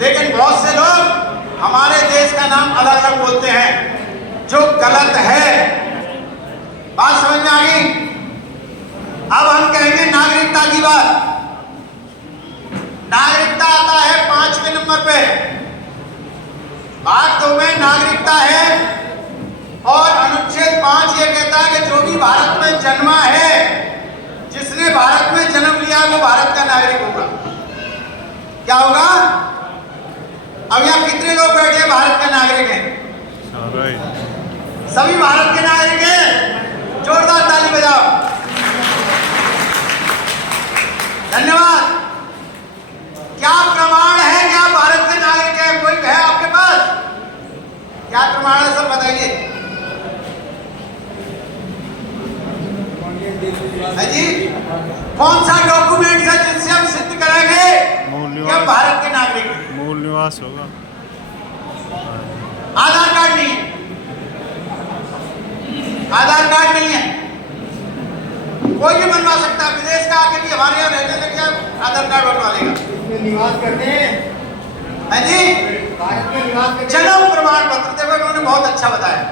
लेकिन बहुत से लोग हमारे देश का नाम अलग अलग बोलते हैं, जो गलत है। बात समझ में आ गई? अब हम कहेंगे नागरिकता की बात। नागरिकता आता है 5वें नंबर पे। भाग 2 में नागरिकता है और अनुच्छेद 5 ये कहता है कि जो भी भारत में जन्मा है, जिसने भारत में जन्म लिया है, वो भारत का नागरिक होगा। क्या होगा? अब यहाँ कितने लोग बैठे हैं भारत के नागरिक हैं? सभी भारत के नागरिक हैं। जोरदार ताली बजाओ। धन्यवाद। क्या प्रमाण है कि आप भारत के नागरिक हैं? कोई है आपके पास? क्या प्रमाण है, सब बताइए। है जी? कौन सा डॉक्यूमेंट है जिससे हम सिद्ध करेंगे कि हम भारत के नागरिक हैं? मूल निवास होगा। आधार कार्ड नहीं है। आधार कार्ड नहीं है। कोई भी बनवा सकता है। विदेश का आके भी हमारे यहाँ रहने लग जाए, आधार कार्ड बनवा लेगा। इसमें निवास करते हैं। है जी? भारत में निवास करते हैं। जन्म प्रमाण पत्र, देखो उन्होंने बहुत अच्छा बताया।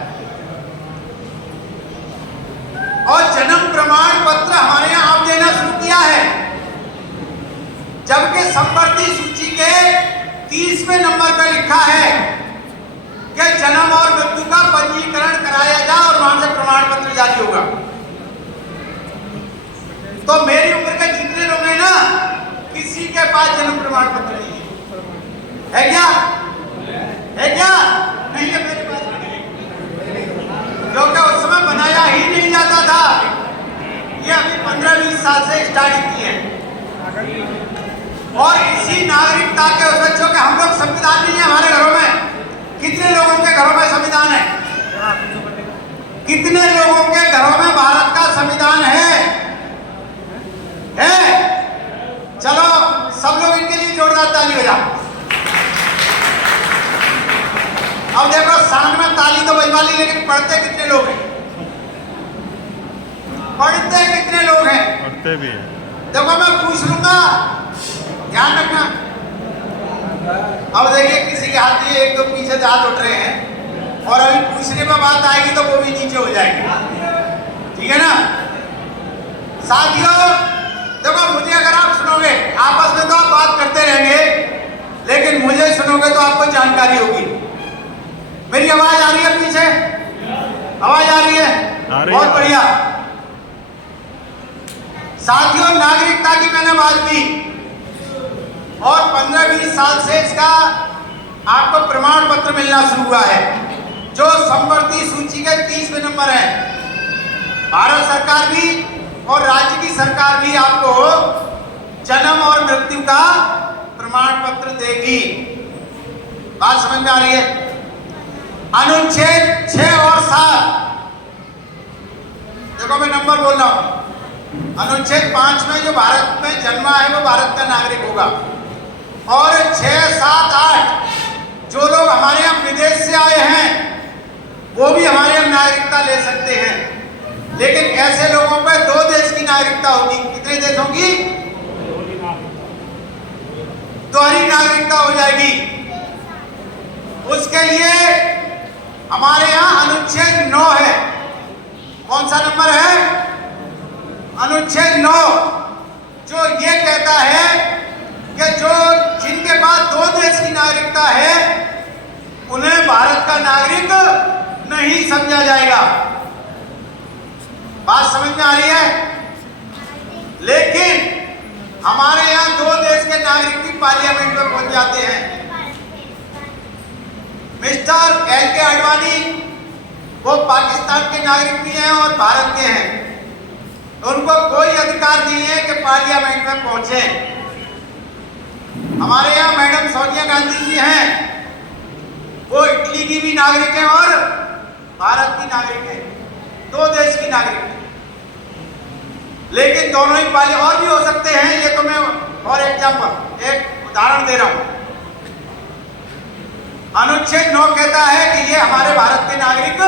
और जन्म प्रमाण पत्र हमारे यहाँ आप देना शुरू किया है, जबकि संपत्ति सूची के 30वें नंबर पर लिखा है कि जन्म और मृत्यु का पंजीकरण कराया जाए और वहां से प्रमाण पत्र जारी होगा। तो मेरी उम्र के जितने लोग हैं ना, किसी के पास जन्म प्रमाण पत्र नहीं है क्या? है क्या? नहीं है मेरे पास, क्योंकि उस समय बनाया ही नहीं जाता था। ये अभी 15-20 साल से स्टार्ट की है। और इसी नागरिकता के उस बच्चों के हम लोग संविधान नहीं है हमारे घरों में। कितने लोगों के घरों में संविधान है? कितने लोगों के घरों में भारत का संविधान है? चलो सब लोग इनके लिए जोरदार ताली बजाओ। अब देखो, सांग में ताली तो बजवा ली, लेकिन पढ़ते कितने लोग हैं? पढ़ते कितने लोग हैं? पढ़ते भी हैं। देखो मैं पूछ लूंगा, ध्यान रखना। अब देखिए, किसी के हाथ में 1-2 पीछे से हाथ उठ रहे हैं, और अभी पूछने में बात आएगी तो वो भी नीचे हो जाएंगे। ठीक है ना साथियों? देखो, मुझे अगर आप सुनोगे, आपस में तो आप बात करते रहेंगे, लेकिन मुझे सुनोगे तो आपको जानकारी होगी। मेरी आवाज आ रही है पीछे? आवाज आ रही है? बहुत बढ़िया। साथियों, नागरिकता की मैंने बात की और 15-20 साल से इसका आपको प्रमाण पत्र मिलना शुरू हुआ है, जो संपत्ति सूची के 30वें नंबर है। भारत सरकार भी और राज्य की सरकार भी आपको जन्म और मृत्यु का प्रमाण पत्र देगी। बात समझ में आ रही है? अनुच्छेद 6 और 7, देखो मैं नंबर बोल रहा हूं। अनुच्छेद 5 में जो भारत में जन्मा है वो भारत का नागरिक होगा। और 6, 7, 8 जो लोग हमारे यहाँ विदेश से आए हैं वो भी हमारे यहाँ नागरिकता ले सकते हैं। लेकिन ऐसे लोगों पर 2 देश की नागरिकता होगी। कितने देशों की? दोहरी नागरिकता हो जाएगी। उसके लिए हमारे यहाँ अनुच्छेद 9 है। कौन सा नंबर है? अनुच्छेद 9, जो ये कहता है कि जो जिनके पास 2 देश की नागरिकता है उन्हें भारत का नागरिक नहीं समझा जाएगा। बात समझ में आ रही है? लेकिन हमारे यहाँ 2 देश के नागरिक भी पार्लियामेंट में पहुंच जाते हैं। मिस्टर LK आडवाणी वो पाकिस्तान के नागरिक भी हैं और भारत के हैं। उनको कोई अधिकार नहीं है कि पार्लियामेंट में पहुंचे। हमारे यहाँ मैडम सोनिया गांधी जी हैं, वो इटली की भी नागरिक हैं और भारत की नागरिक हैं। 2 देश की नागरिक हैं, लेकिन दोनों ही पार्लियामेंट और भी हो सकते हैं। ये तो मैं फॉर एग्जाम्पल एक उदाहरण दे रहा हूं। अनुच्छेद 9 कहता है कि ये हमारे भारत के नागरिक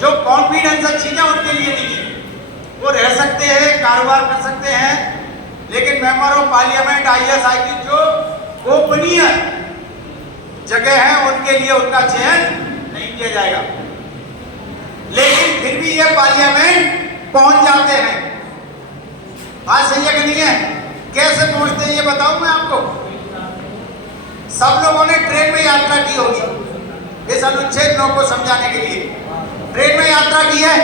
जो कॉन्फिडेंशियल चीजें उनके लिए नहीं है, वो रह सकते हैं, कारोबार कर सकते हैं, लेकिन member of parliament IAS IPS जो गोपनीय जगह है उनके लिए उनका चयन नहीं किया जाएगा। लेकिन फिर भी ये पार्लियामेंट पहुंच जाते हैं। बात सही है कि नहीं है? कैसे पहुंचते हैं ये बताऊं मैं आपको। सब लोगों ने ट्रेन में यात्रा की होगी इस अनुच्छेद 9 को समझाने के लिए। ट्रेन में यात्रा की है,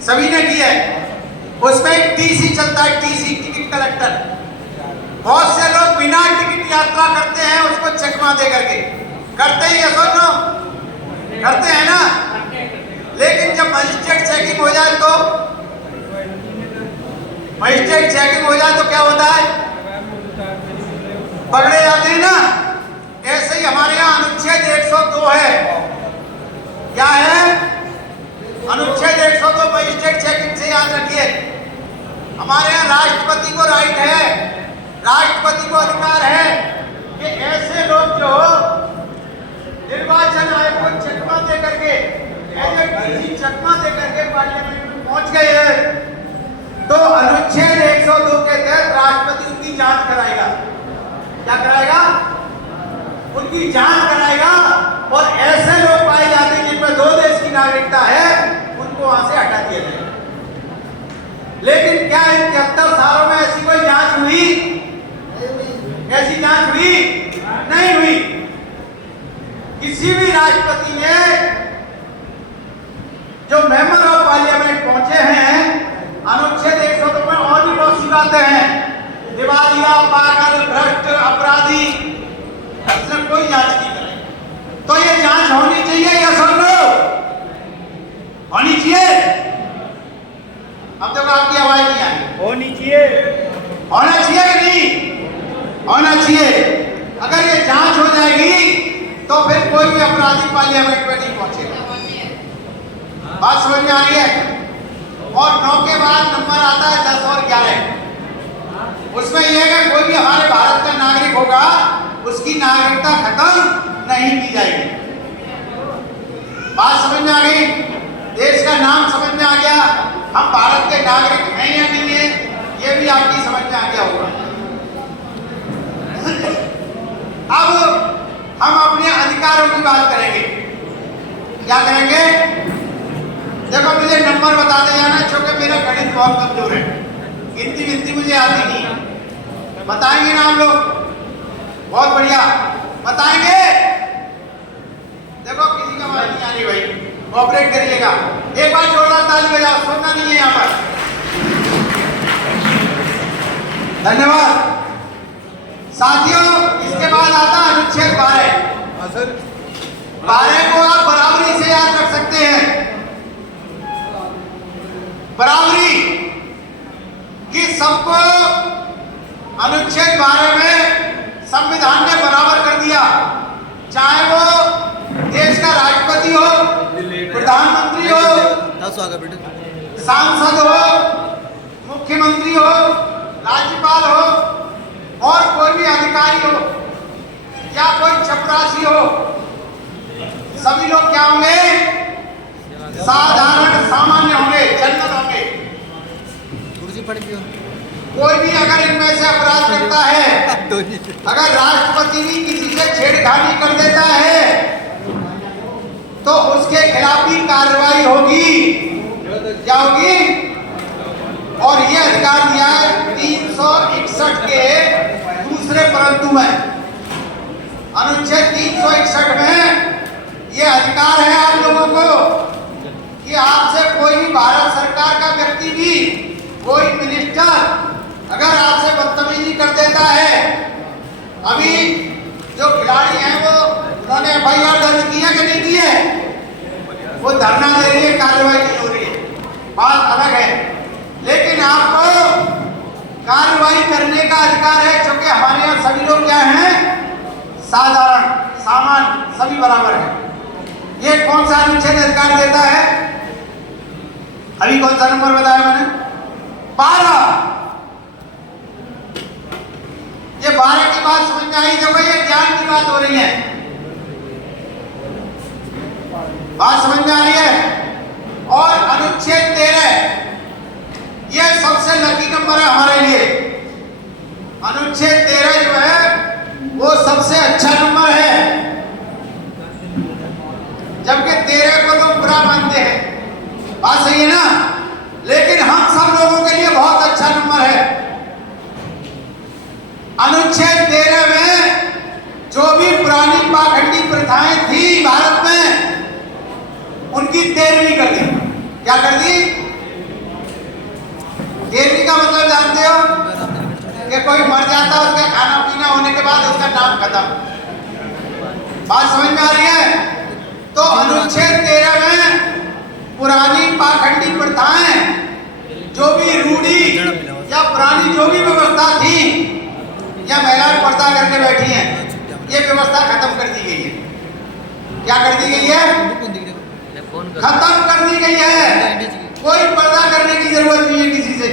सभी ने की है। उसमें एक टीसी चलता है, टीसी टिकट कलेक्टर। बहुत से लोग बिना टिकट यात्रा करते हैं, उसको चकमा दे करके करते हैं। यस और नो? करते हैं ना? लेकिन जब मजिस्ट्रेट चेकिंग हो जाए तो क्या होता है? पकड़े जाते हैं ना। ऐसे ही हमारे यहाँ अनुच्छेद 102 है। क्या है? अनुच्छेद 102 मजिस्ट्रेट चेकिंग से याद रखिए। हमारे यहाँ राष्ट्रपति को राइट है, राष्ट्रपति को अधिकार है कि ऐसे लोग जो निर्वाचन आयोग को चकमा दे करके चकमा दे करके पार्लियामेंट में पहुंच गए हैं, तो अनुच्छेद 102 के तहत राष्ट्रपति उनकी जांच कराएगा। क्या कराएगा? उनकी जांच कराएगा। और ऐसे लोग पाए जाते हैं जिनमें 2 देश की नागरिकता है, उनको वहां से हटा दिया जाएगा। लेकिन क्या इन 73 सालों में ऐसी कोई जांच हुई? ऐसी जांच हुई? नहीं हुई। किसी भी राष्ट्रपति ने जो मेंबर ऑफ पार्लियामेंट पहुंचे हैं, अनुच्छेद 102 में और भी बहुत सी बातें हैं। दिवालिया, पागल, भ्रष्ट, अपराधी, इसमें कोई जांच नहीं करेगी। तो ये जांच होनी चाहिए या सुन लो? होनी चाहिए। अब देखो आपकी आवाज नहीं आई। होनी चाहिए। होना चाहिए कि नहीं? होना चाहिए। अगर ये जांच हो जाएगी तो फिर कोई भी अपराधी पार्लियामेंट में नहीं पहुंचेगा। बात समझ में आ रही है? और 9 के बाद नंबर आता है 10 और 11। उसमें यह है कि कोई भी हमारे भारत का नागरिक होगा, उसकी नागरिकता खत्म नहीं की जाएगी। बात समझ में आ गई? देश का नाम समझ में आ गया। हम भारत के नागरिक हैं या नहीं है, यह भी आपकी समझ में आ गया होगा। अब हम अपने अधिकारों की बात करेंगे। क्या करेंगे? देखो मुझे नंबर बताते जाना, क्योंकि मेरा गणित बहुत कमजोर है, गिनती मुझे आती नहीं है। बताएंगे ना हम लोग? बहुत बढ़िया बताएंगे। देखो किसी का आवाज नहीं आ रही भाई, कोऑपरेट करिएगा। एक बार जोरदार ताली बजाओ, सुनना नहीं है यहाँ पर। धन्यवाद साथियों। इसके बाद आता है अनुच्छेद 12। 12 को आप बराबरी से याद रख सकते हैं। बराबरी कि सबको अनुच्छेद 12 में संविधान ने बराबर कर दिया, चाहे वो देश का राष्ट्रपति हो, प्रधानमंत्री हो, सांसद हो, मुख्यमंत्री हो, राज्यपाल हो, और कोई भी अधिकारी हो या कोई चपरासी हो। सभी लोग क्या होंगे? साधारण सामान्य होंगे, जनरल होंगे। कोई भी अगर इनमें से अपराध करता है, अगर राष्ट्रपति भी किसी से छेड़खानी कर देता है, तो उसके खिलाफ भी कार्रवाई होगी। क्या होगी? और ये अधिकार दिया है 361 के दूसरे परंतु में। अनुच्छेद 361 में ये अधिकार है आप लोगों को कि आपसे कोई भी भारत सरकार का व्यक्ति भी, कोई मिनिस्टर अगर आपसे बदतमीजी कर देता है, अभी जो खिलाड़ी हैं वो उन्होंने FIR दर्ज की है कि नहीं की है? वो धरना दे रही है, कार्रवाई नहीं हो रही है, बात अलग है। लेकिन आपको कार्रवाई करने का अधिकार है, क्योंकि हमारे यहाँ सभी लोग क्या हैं? साधारण सामान्य, सभी बराबर है। ये कौन सा अनुच्छेद अधिकार देता है? अभी कौन सा नंबर बताया मैंने? 12। ये 12 की बात समझ में आई? देखो ये ज्ञान की बात हो रही है, बात समझ में आ रही है। और अनुच्छेद 13 ये सबसे लकी नंबर है हमारे लिए। अनुच्छेद 13 जो है प्रथाएं थी भारत में, उनकी 13वीं कर दी। क्या कर दी? 13वीं का मतलब जानते हो कि कोई मर जाता है, उसका खाना पीना होने के बाद उसका नाम खत्म। बात समझ में आ रही है? तो अनुच्छेद 13 में पुरानी पाखंडी प्रथाएं, जो भी रूढ़ी या पुरानी जो भी व्यवस्था थी, या महिलाएं पर्दा करके बैठी हैं, ये व्यवस्था खत्म कर दी गई है। क्या कर दी गई है? खत्म कर दी गई है। कोई पर्दा करने की जरूरत नहीं है किसी से।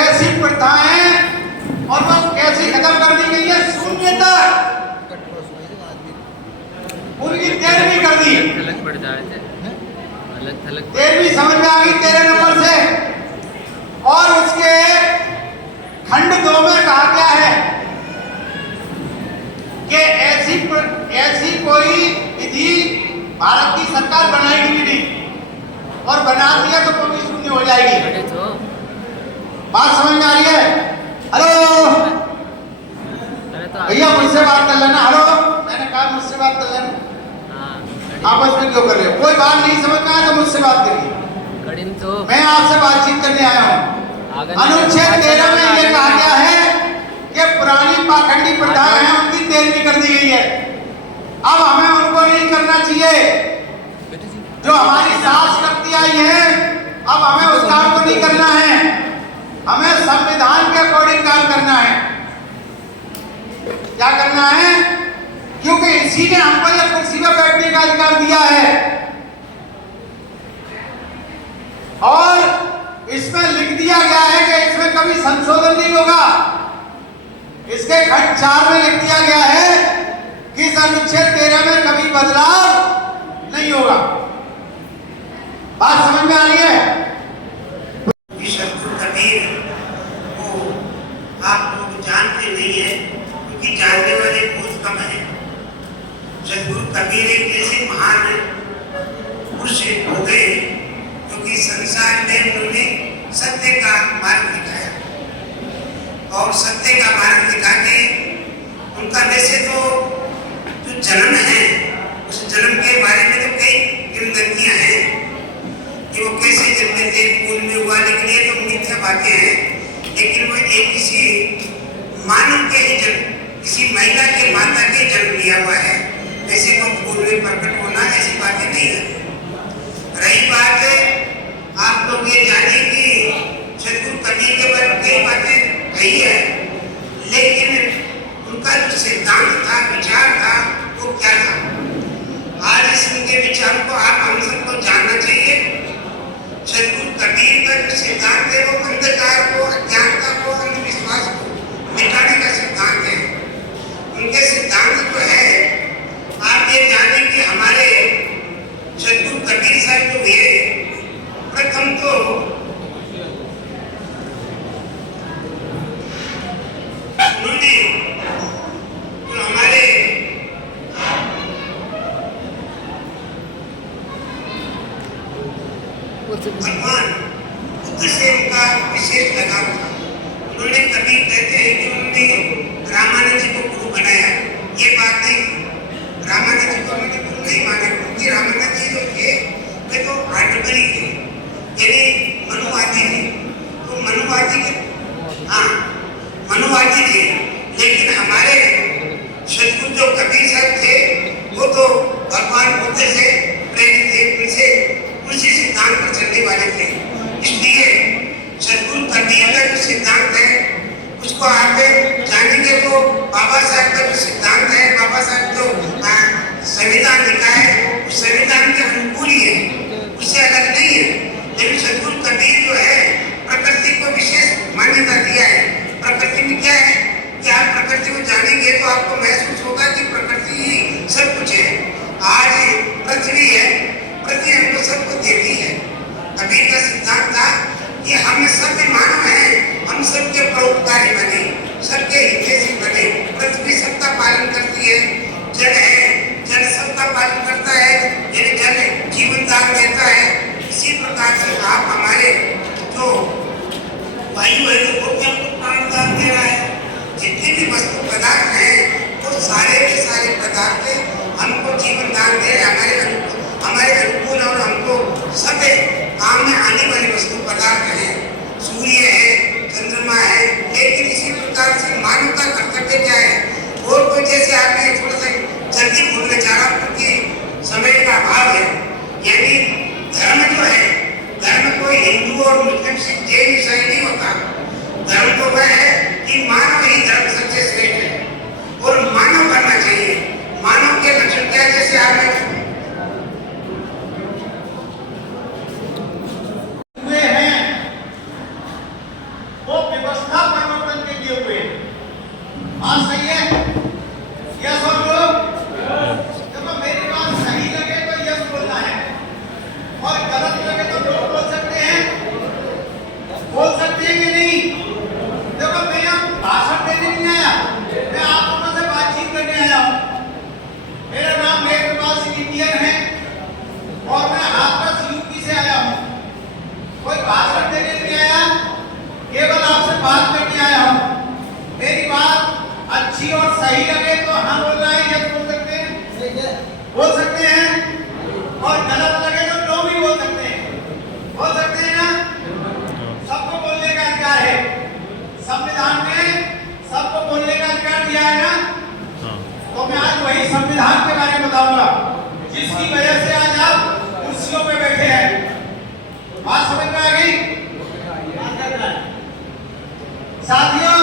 ऐसी प्रथाएं और वो कैसी खत्म कर दी गई है? शून्य तक उनकी 13वीं कर दी। अलग पड़ जाए थे, अलग थलग 13वीं समझ में आ गई 13 नंबर से। और उसके खंड 2 में कहा गया है कि ऐसी कोई विधि भारत की सरकार बनाएगी भी नहीं, और बना दिया तो वो भी शून्य हो जाएगी। बड़े तो बात समझ में आ रही है? हेलो अरे तो भैया, मुझसे बात कर लेना। हेलो, मैंने कहा मुझसे बात कर लेना। हाँ आपस में क्यों कर रहे हो? कोई बात नहीं समझ में आया तो मुझसे बात करिए। कड़िन तो मैं आपसे बातचीत करने आया हूँ। अनुच्छेद 13 में ये कहा गया है कि पुरानी पाखंडी प्रथाएं हैं, उनकी 13वीं कर दी गई है। अब हमें उनको नहीं करना चाहिए जो हमारी सास करती आई है। अब हमें उस काम को नहीं करना है, हमें संविधान के अकॉर्डिंग काम करना है। क्या करना है? क्योंकि इसी ने हमको ये कुर्सी पर बैठने का अधिकार दिया है, और इसमें लिख दिया गया है कि इसमें कभी संशोधन नहीं होगा। इसके खंड 4 में लिख दिया गया है कि इस अनुच्छेद 13 में कभी बदलाव नहीं होगा। बात समझ में आ रही है? कबीर को आप लोग जानते नहीं है, क्योंकि जानने वाले बहुत कम है। सदगुरु कबीर एक ऐसे महान पुरुष हो गए क्योंकि संसार में उन्होंने सत्य का मार्ग दिखाया, और सत्य का मार्ग दिखा के उनका वैसे तो जो जन्म है, उस जन्म के बारे में तो कई किंवदंतियां हैं कि वो कैसे जन्मे थे, कुल में हुआ, लेकिन ये तो मिथ्या बातें हैं। लेकिन वो एक किसी मानव के ही जन्म, किसी महिला के माता के जन्म लिया हुआ है, वैसे तो फूल में प्रकट होना ऐसी बातें नहीं है। रही बात, आप लोग ये जाने कि सदगुरु कबीर के बारे में कई बातें कही है, लेकिन उनका जो सिद्धांत था, विचार था, वो क्या था? आज इस उनके विचारों को आप हम सबको जानना चाहिए। सदगुरु कबीर का जो सिद्धांत है वो अंधकार को, अज्ञानता को, अंधविश्वास को मिटाने का सिद्धांत है। उनके सिद्धांत जो है, आप ये जानें कि हमारे सदगुरु कबीर साहब जो हुए, प्रथम तो उन्होंने जो हमारे भगवान बुद्ध से उनका विशेष लगाव था। उन्होंने कभी कहते हैं कि उन्होंने रामानंद जी को गुरु बनाया, ये बात नहीं। रामानंद जी को उन्होंने गुरु नहीं माना, क्योंकि रामानंद जी जो थे वे तो आडबरी थे, यानी मनुवादी थे। तो मनुवादी के मनुवादी थे, लेकिन हमारे सदगुरु जो कबीर साहब थे वो तो भगवान बुद्ध से प्रेरित थे, उनसे उसी सिद्धांत पर चलने वाले थे। इसलिए सदगुरु कबीर का जो सिद्धांत है उसको आप जानेंगे तो बाबा साहब का जो सिद्धांत है, बाबा साहब जो संविधान लिखा है, उस संविधान के अनुकूल ही है, उससे अलग नहीं है। लेकिन सदगुरु कबीर जो है प्रकृति को विशेष मान्यता दिया है। प्रकृति में क्या है कि आप प्रकृति को जानेंगे तो आपको महसूस होगा कि प्रकृति ही सब कुछ है। आज पृथ्वी है, पृथ्वी हमको सबको देती है। कबीर का सिद्धांत था कि हम सब मानव हैं, हम सबके परोपकारी बने, सबके हितैषी बने। पृथ्वी सबका पालन करती है, जल है, जल सबका पालन करता है, यानी जल जीवन दान देता है। इसी प्रकार से आप हमारे जो वायु है वो भी हमको प्राण दान दे रहा है। जितने भी वस्तु पदार्थ हैं वो बात सही है? यस और नो? देखो मेरी बात सही लगे तो यस बोलना है और गलत लगे तो नो बोल सकते हैं। बोल सकते हैं कि नहीं? देखो मैं यहाँ भाषण देने नहीं आया, मैं आप लोगों से बातचीत करने आया हूँ। मेरा नाम नेत्रपाल सिंह इंडियन है और मैं हाथरस यूपी से आया हूँ। कोई भाषण देने नहीं आया, केवल आपसे बात करने आया हूँ। मेरी बात अच्छी और सही लगे तो हाँ बोलना है, यस बोल सकते हैं, बोल सकते हैं और गलत लगे तो नो भी बोल सकते हैं। बोल सकते हैं ना? सबको बोलने का अधिकार है। संविधान में सबको बोलने का अधिकार दिया है ना? तो मैं आज वही संविधान के बारे में बताऊंगा जिसकी वजह से आज आप कुर्सियों पे बैठे हैं। बात समझ में आ गई? साथियों,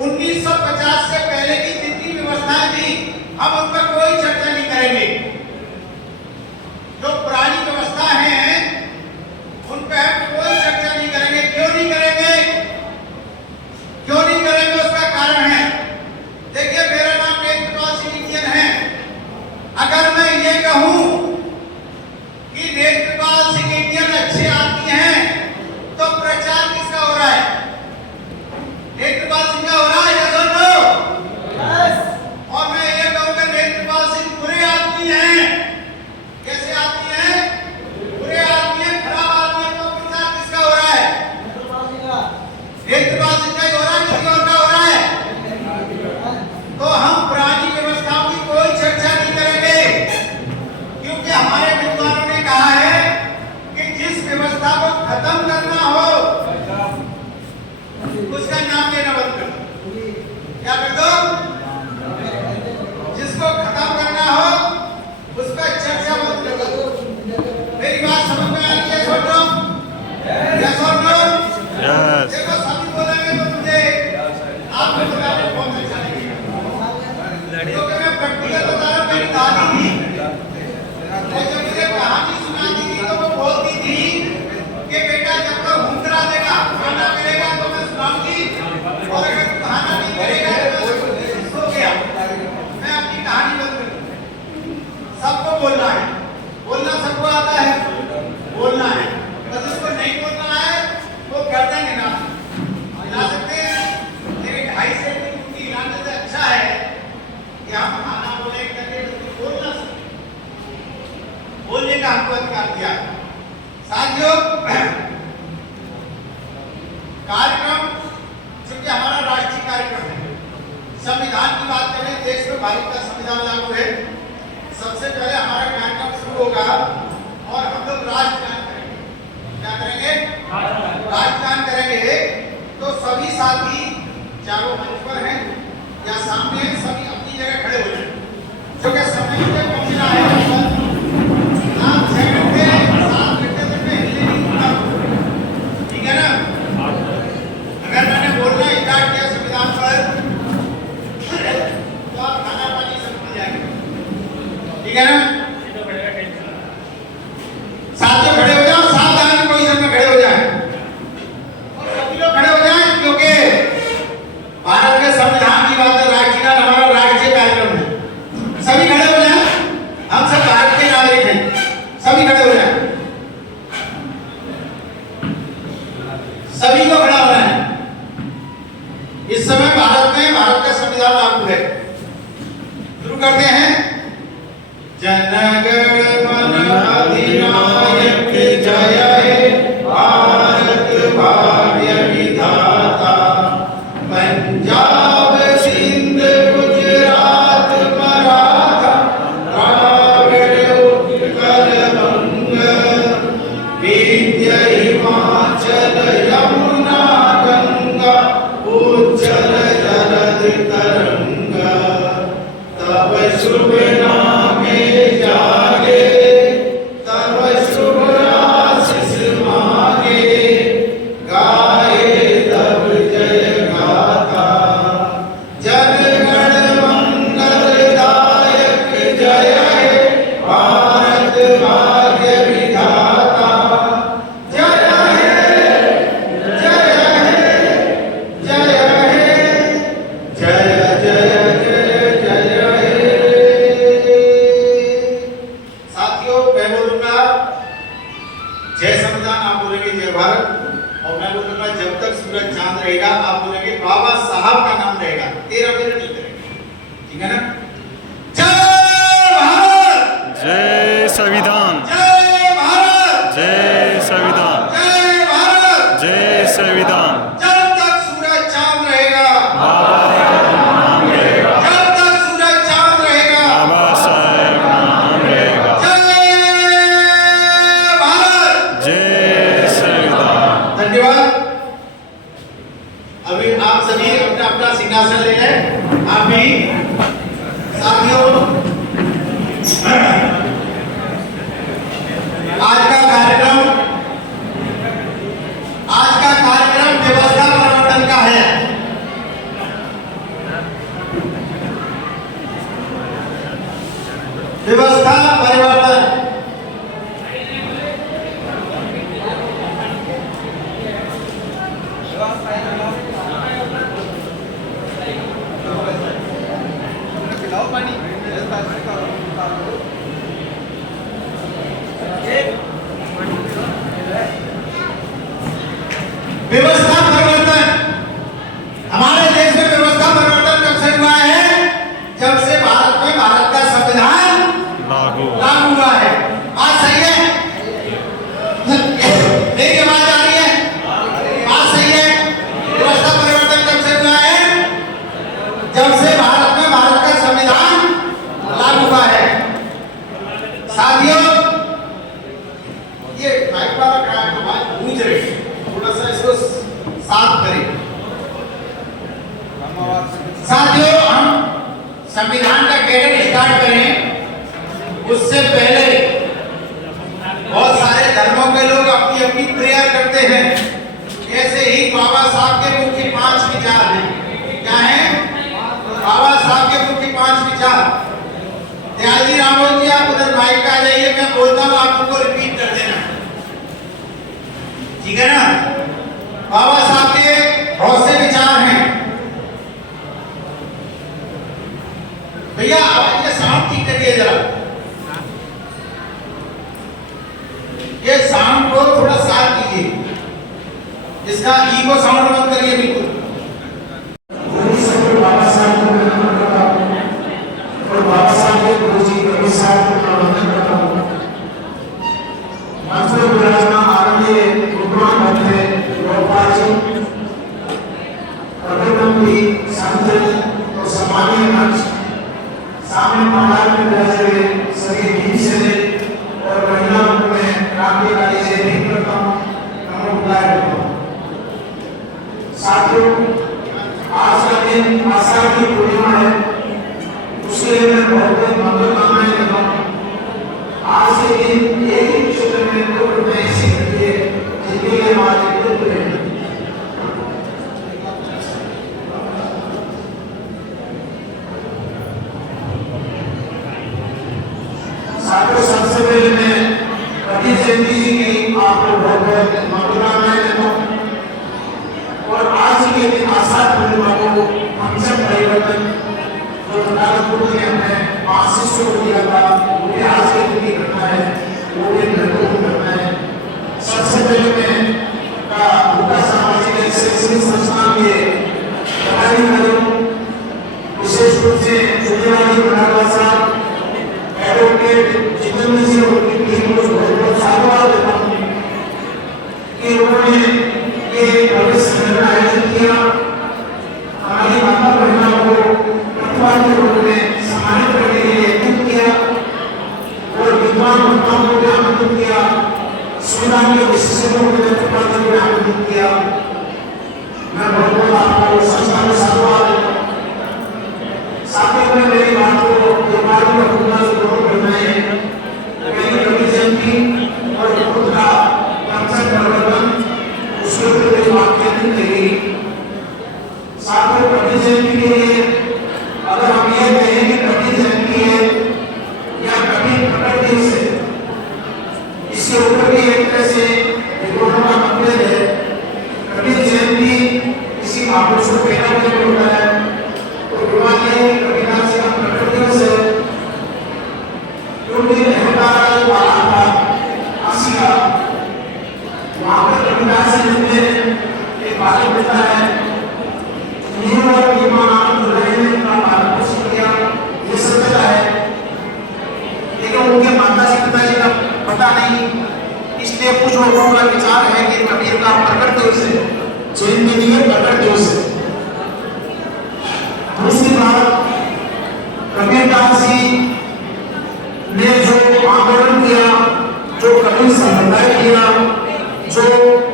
1950 से पहले की जितनी व्यवस्थाएं थी हम उन पर कोई चर्चा नहीं करेंगे। जो पुरानी व्यवस्था है उन पर हम कोई चर्चा नहीं करेंगे। क्यों नहीं करेंगे? क्यों नहीं करेंगे उसका कारण है। देखिए मेरा नाम नेत्रपाल सिंह इंडियन है। अगर मैं ये कहूं कि नेत्रपाल सिंह इंडियन अच्छे आदमी हैं तो प्रचार किसका हो रहा है? नेत्रपाल सिंह का हो रहा है, यस और नो? और मैं ये कहूंगा नेत्रपाल सिंह बुरे आदमी हैं। कैसे आदमी हैं? बुरे आदमी हैं, खराब आदमी हैं। तो प्रचार किसका हो रहा है? नेत्रपाल सिंह का ही हो रहा है, किसी और का हो रहा है? तो हम पुरानी व्यवस्थाओं की कोई चर्चा नहीं करेंगे क्योंकि हमारे विद्वानों ने कहा है कि जिस व्यवस्था को खत्म करना हो उसका नाम लेना बंद कर दो। क्या कर दो? जिसको खत्म करना हो उसका चर्चा बंद कर दो। मेरी बात समझ में आ रही है? सुन लो, यस और नो? यस। देखो सभी बोलेंगे तो मुझे आप बताने बहुत अच्छा लगेगा क्योंकि मैं प्रैक्टिकल बता रहा हूँ। मेरी दादी थी और जब मुझे कहानी सुनाती थी तो वो बोलती थी कि बेटा जब तक हुंकरा देगा, खाना मिलेगा तो मैं सुनाऊंगी और अगर तू खाना नहीं करेगा तो मैं सो गया, मैं अपनी कहानी बंद कर दूंगी। सबको बोलना है, बोलना सबको आता है, बोलना है। तो जिसको नहीं बोलना है वो गर्दन हिला सकते हैं। मेरे 2.5 सेकंड की हिलाने से अच्छा है कि हम खाना बोले करके बोलना सीखें। बोलने का हमको अधिकार दिया। साथियों, कार्यक्रम चूंकि हमारा राष्ट्रीय कार्यक्रम है, संविधान की बात करें, देश में भारत का संविधान लागू है। सबसे पहले हमारा कार्यक्रम शुरू होगा और हम लोग राष्ट्रगान करेंगे। क्या करेंगे? राष्ट्रगान करेंगे। तो सभी साथी चारों मंच पर हैं या सामने हैं, सभी अपनी जगह खड़े हो जाएं क्योंकि समय पे पहुंचना है। आप 6 घंटे 7 घंटे तक में हिलने नहीं दूंगा, ठीक है ना? अगर मैंने बोलना स्टार्ट किया संविधान पर तो आप खाना पानी सब मिल जाएगा, ठीक है ना? साथियों खड़े हो जाओ, सावधान पोजीशन में खड़े हो जाएं और सभी लोग खड़े हो जाएं क्योंकि भारत के संविधान की बात है। राष्ट्रीय गान हमारा राष्ट्रीय कार्यक्रम है। सभी खड़े हो जाएं, हम सब भारत के नागरिक हैं। सभी खड़े हो जाएं, सभी को खड़ा होना है। इस समय भारत में भारत का संविधान लागू है। शुरू करते हैं। जनगण मन अधिनायक जय हे भारत भाग्य विधाता, पंजाब सिंध गुजरात मराठा द्राविड़ उत्कल बंग, विंध्य हिमाचल यमुना गंगा, उज्जल जलद तरंगा, तब शुभ नामे जागे, तब शुभ आशीष मांगे, गाए तब जय गाथा, जनगण मंगलदायक जय हे भारत भाग्य विधाता, जय हे जय हे जय हे जय सिंहासन ले लें। आप भी साथियों, आज का कार्यक्रम व्यवस्था परिवर्तन का है। व्यवस्था परिवर्तन। व्यवस्था परिवर्तन, हमारे देश में व्यवस्था परिवर्तन कब से हुआ है? जब से भारत में भारत का संविधान लागू हुआ है। बात सही है? मेरी आवाज आ रही है? बात सही है? व्यवस्था परिवर्तन कब से हुआ है? जब से भारत में भारत का संविधान लागू हुआ है। साथियों, ये माइक वाला आवाज गूंज रही है, थोड़ा सा इसको साफ करें। साथियों, हम संविधान का कैडर स्टार्ट करें उससे पहले बहुत सारे धर्मों के लोग अपनी अपनी प्रेयर करते हैं। ऐसे ही बाबा साहब के मुख्य 5 विचार हैं। क्या है? बाबा साहब के मुख्य 5 विचार। त्यागी रामोद जी, आप उधर माइक पे आ जाइए, मैं बोलता हूँ, आप उनको रिपीट कर देना, ठीक है ना? बाबा साहब के बहुत से विचार हैं। भैया आवाज का साउंड ठीक करिए जरा, ये साउंड को थोड़ा साफ कीजिए, इसका ईगो साउंड बंद करिए बिल्कुल। बाबा साहब को नमन करता हूं और बाबा साहब के गुरुजी कबीर साहब को नमन करता हूं। मंच पर विराजमान आदरणीय विद्वान भक्त गोपाल जी, प्रबंधन संत और सम्मानीय मंच, सामने महाराज में बैठे हुए सभी दीन से और महिलाओं को मैं क्रांतिकारी से नहीं करता हूँ, नमो बुलाए करता हूँ। साथियों, आज का दिन आषाढ़ की पूर्णिमा है, उसके लिए मैं बहुत मंगलकामनाएं देता हूँ। आज के दिन एक ही क्षेत्र में 2 रुपए ऐसी घटी है जिनके लिए हमारे पुत्र हैं। साथियों, सबसे पहले मैं कबीर जयंती जी की आपको बहुत बहुत मंगलकामनाएं देता हूँ। और आज के दिन आषाढ़ पूर्णिमा को पंचम परिवर्तन जो तथागत ने अपने 5 शिष्यों को दिया था, वो भी आज के दिन की घटना है, वो भी महत्वपूर्ण घटना है। सबसे पहले मैं भूखा सामाजिक शैक्षणिक संस्थान के पदाधिकारियों, विशेष रूप से जुड़ेवाली बनारवा साहब, एडवोकेट जितेंद्र जी और उनकी टीम को बहुत बहुत साधुवाद देता हूँ कि उन्होंने ये भव्य सम्मेलन आयोजित किया। हमारी माता बहनों को प्रतिभागी के रूप में सम्मानित करने के लिए यत्न किया और विद्वान वक्ताओं को भी आमंत्रित किया, संविधान के विशेषज्ञों को नेतृत्व के लिए आमंत्रित किया। मैं बहुत बहुत आपको संस्था में साधुवाद देता हूँ। साथ में मेरी बात को जो बात में रखूंगा तो दोनों करना है, मेरी कबीर जयंती और खुद का पंचम परिवर्तन, उसके ऊपर मेरी बात केंद्रित रहेगी। साथ में कबीर जयंती के लिए अगर हम ये कहें कि कबीर जयंती है या कबीर प्रकट दिवस है, इसके ऊपर भी एक तरह से विद्वानों का मतभेद है। कबीर जयंती किसी महापुरुष को पैदा करने होता है, तो विवाद ये है कि कबीरदास जी का प्रकट दिवस है, क्योंकि रहता जो बाला था 80 का, वहाँ पर कबीरदास जी ने एक बालक मिलता है, नीम और नीमानंद रहने का पालन पोषण किया, ये सत्यता है। लेकिन उनके माता जी पिताजी का पता नहीं, इसलिए कुछ लोगों का विचार है कि कबीर का प्रकट दिवस है, जयंती नहीं है, प्रकट दिवस है। दूसरी बात, कबीरदास जी ने जो आंदोलन किया, जो कबीर संप्रदाय किया, जो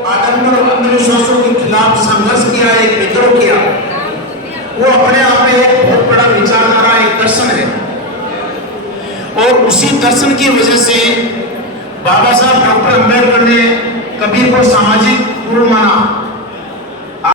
आतंक और अंधविश्वासों के खिलाफ संघर्ष किया, एक विद्रोह किया, वो अपने आप में एक बहुत बड़ा विचारधारा, एक दर्शन है। और उसी दर्शन की वजह से बाबा साहब डॉक्टर अम्बेडकर ने कबीर को सामाजिक गुरु माना।